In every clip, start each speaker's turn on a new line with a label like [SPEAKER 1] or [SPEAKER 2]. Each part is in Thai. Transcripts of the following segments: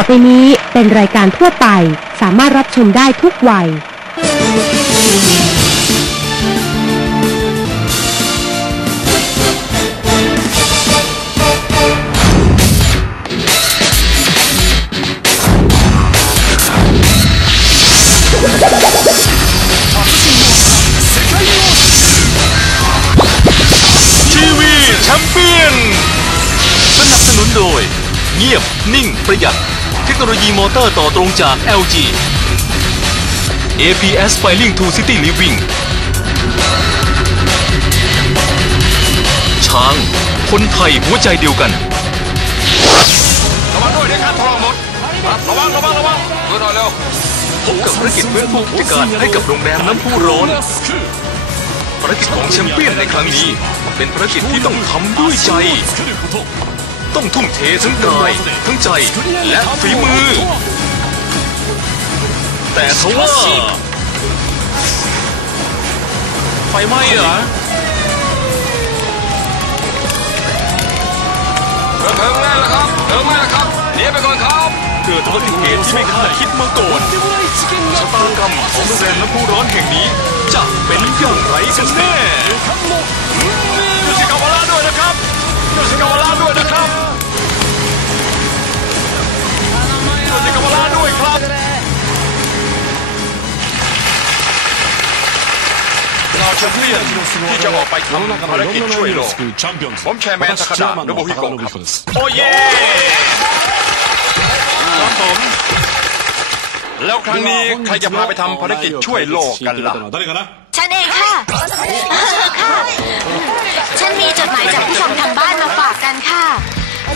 [SPEAKER 1] ต่อไปนี้เป็นรายการทั่วไป สามารถรับชมได้ทุกวัย
[SPEAKER 2] ทีวีแชมเปี้ยน สนับสนุนโดย เงียบนิ่งประหยัด โนโลยีมอเตอร์ต่อตรงจาก LG APS Filing to City Living ช้างคนไทยหัวใจเดียวกัน
[SPEAKER 3] ระวังด้วยเดี๋ยวการทรมดครับระวังระวังระวังเพื่อนหน่อยเร็ว
[SPEAKER 2] พบกับภารกิจฟื้นฟูกิจการให้กับโรงแรมน้ำพุร้อนภารกิจของแชมเปี้ยนในครั้งนี้ เป็นภารกิจที่ต้องทำด้วยใจ ต้องทุ่มเททั้งกายทั้งใจและฝีมือ แต่ทว่าไฟไหม้เหรอ
[SPEAKER 3] เริ่มเพิ่มแน่แล้วครับเพิ่มแน่แล้วครับหนีไปก่อนครับ
[SPEAKER 2] เกิดอุบัติเหตุที่ไม่คาดคิดมาก่อนชะตากรรมของโรงแรมน้ำพุร้อนแห่งนี้ จะเป็นอย่างไรกันแน่
[SPEAKER 3] ยูชิกาวาระด้วยนะครับยูชิกาวาระด้วยนะครับ เราแชมเปี้ยนที่จะออกไปทำภารกิจช่วยโลกผมแชร์แมนทาคาดะโนบุฮิโกะครับโอ้เย่ครับผมแล้วครั้งนี้ใครจะพาไปทำภารกิจช่วยโลกกันล่ะ
[SPEAKER 4] ฉันเองค่ะค่ะ ฉันมีจดหมายจากผู้ชมทางบ้านมาฝากกันค่ะ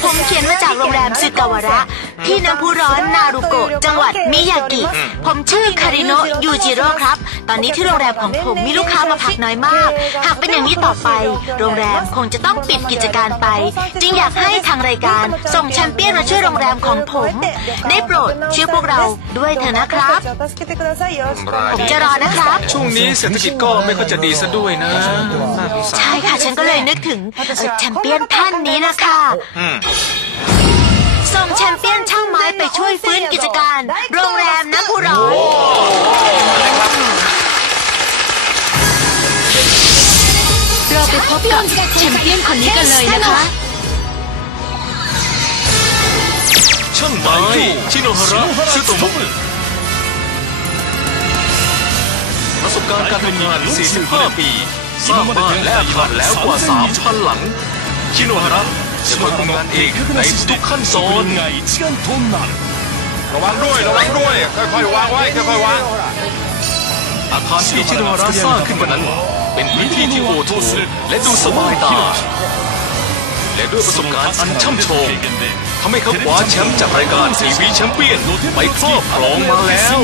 [SPEAKER 4] ผมเขียนมาจากโรงแรมซึกาวาระ ที่น้ำพุร้อนนารุโกะจังหวัดมิยากิ ผมชื่อคาริโนะยูจิโร่ครับ ตอนนี้ที่โรงแรมของผมมีลูกค้ามาพักน้อยมาก หากเป็นอย่างนี้ต่อไป โรงแรมคงจะต้องปิดกิจการไป จึงอยากให้ทางรายการส่งแชมเปี้ยนมาช่วยโรงแรมของผม ได้โปรดช่วยพวกเราด้วยเถอะนะครับ ผมจะรอนะครับ
[SPEAKER 2] ช่วงนี้เศรษฐกิจก็ไม่ค่อยจะดีซะด้วยนะน่าสงสาร
[SPEAKER 4] ใช่ค่ะ ฉันก็เลยนึกถึงเอ่อแชมเปี้ยนท่านนี้นะคะ
[SPEAKER 2] อืม
[SPEAKER 4] ส่งแชมเปี้ยนช่างไม้ไปช่วยฟื้นกิจการ โรงแรมน้ำพุร้อนเราไปพบกับแชมเปี้ยนคนนี้กันเลยนะคะ
[SPEAKER 2] ช่างไม้ชิโนฮาระซึโตมุประสบการณ์การทำงาน 45 ปีสร้างบ้านและอาคารแล้วกว่า 3,000 หลัง ชิโนฮาระ จะคอยทำงานเองในทุกขั้นตอน
[SPEAKER 3] ระวังด้วยระวังด้วยค่อยๆวางไว้ค่อยๆวาง
[SPEAKER 2] อาคารที่ชิโนฮาระสร้างขึ้นมานั้น เป็นพื้นที่ที่โอโถและดูสบายตา และด้วยประสบการณ์อันช่ำชองทำให้เขาคว้าแชมป์จากรายการทีวีแชมเปี้ยนไปครอบครองมาแล้ว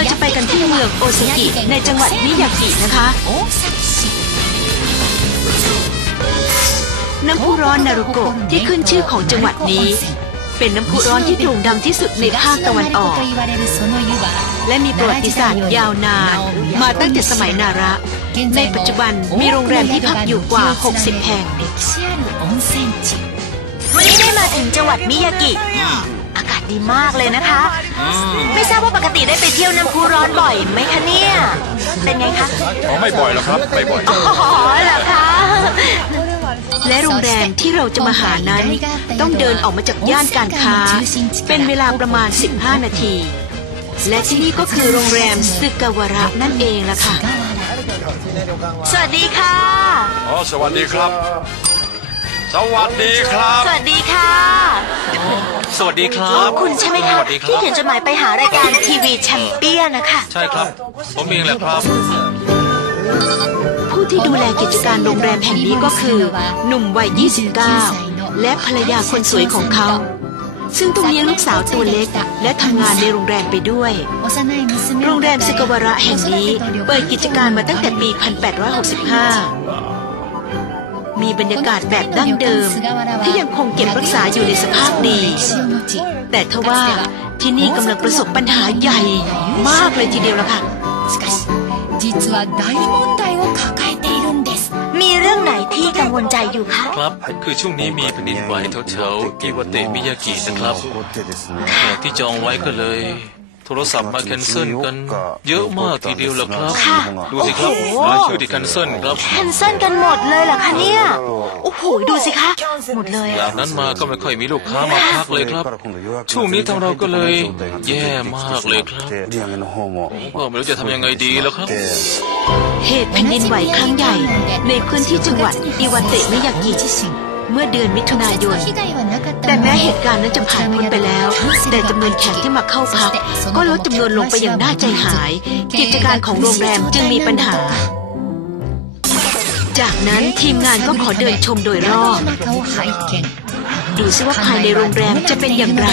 [SPEAKER 4] เราจะไปกันที่เมืองโอซากิในจังหวัดมิยากินะคะ น้ำพุร้อนนารุโกะที่ขึ้นชื่อของจังหวัดนี้ เป็นน้ำพุร้อนที่โด่งดังที่สุดในภาคตะวันออก และมีประวัติศาสตร์ยาวนาน มาตั้งแต่สมัยนาระ ในปัจจุบันมีโรงแรมที่พักอยู่กว่า 60 แห่งวันนี้ได้มาถึงจังหวัดมิยากิ อากาศดีมากเลยนะคะ ไม่ทราบว่าปกติได้ไปเที่ยวน้ำพุร้อนบ่อยไหมคะเนี่ย เป็นไงคะ
[SPEAKER 3] อ๋อไม่บ่อยหรอกครับไม่บ่อย
[SPEAKER 4] อ๋อเหรอคะและโรงแรมที่เราจะมาหานั้น ต้องเดินออกมาจากย่านการค้า เป็นเวลาประมาณ 15 นาที และที่นี่ก็คือโรงแรมซึกาวาระนั่นเองล่ะค่ะ สวัสดีค่ะ
[SPEAKER 3] อ๋อ สวัสดีครับ สวัสดีครับ
[SPEAKER 4] สวัสดีค่ะ
[SPEAKER 2] สวัสดีครั
[SPEAKER 4] อ๋อบ คุณใช่ไหมคะ
[SPEAKER 2] สวัสดีค
[SPEAKER 4] ที่
[SPEAKER 2] รับ
[SPEAKER 4] เขียนจดหมายไปหารายการทีวีแชมเปี้ยนนะคะ
[SPEAKER 2] ใช่ครับ ผมเองแหละครับ
[SPEAKER 4] ผู้ที่ดูแลกิจการโรงแรมแห่งนี้ก็คือ หนุ่มวัย 29 และภรรยาคนสวยของเขา ซึ่งต้องเลี้ยงลูกสาวตัวเล็ก และทำงานในโรงแรมไปด้วย โรงแรมซึกาวาระแห่งนี้เปิดกิจการมาตั้งแต่ปี 1865 มีบรรยากาศแบบดั้งเดิม ที่ยังคงเก็บรักษาอยู่ในสภาพดี แต่ทว่าที่นี่กำลังประสบปัญหาใหญ่มากเลยทีเดียวละค่ะมีเรื่องไหนที่กังวลใจอยู่คะ
[SPEAKER 2] ครับคือช่วงนี้มีแผ่นดินไหวแถวๆกิวเตะมิยากินะครับที่จองไว้ก็เลย ทรศัพท์มาแคนเซิลกัน เยอะมากทีเดียวแหละครับ
[SPEAKER 4] ค่ะ
[SPEAKER 2] ดูสิครับ
[SPEAKER 4] โอ้โห
[SPEAKER 2] รายชื่อที่แคนเซิลครับ
[SPEAKER 4] แคนเซิลกันหมดเลยเหรอคะเนี่ย โอ้โห ดูสิคะ หมดเลย
[SPEAKER 2] จากนั้นมาก็ไม่ค่อยมีลูกค้ามาพักเลยครับ ช่วงนี้ทางเราก็เลยแย่มากเลยครับผมก็ไม่รู้จะทำยังไงดีแล้วครับ
[SPEAKER 4] เหตุแผ่นดินไหวครั้งใหญ่ ในพื้นที่จังหวัดอิวาเตะมิยากิ เมื่อเดือนมิถุนายน แต่แม้เหตุการณ์นั้นจะผ่านพ้นไปแล้ว แต่จำนวนแขกที่มาเข้าพัก ก็ลดจำนวนลงไปอย่างน่าใจหาย กิจการของโรงแรมจึงมีปัญหา จากนั้นทีมงานก็ขอเดินชมโดยรอบ ดูซิว่าภายในโรงแรมจะเป็นอย่างไร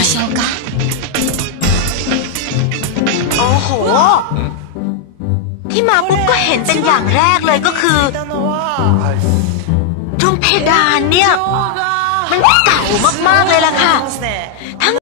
[SPEAKER 4] โอ้โห ที่มาปุ๊บก็เห็นเป็นอย่างแรกเลยก็คือตรง เพดานเนี่ย มันเก่ามากๆเลยล่ะค่ะ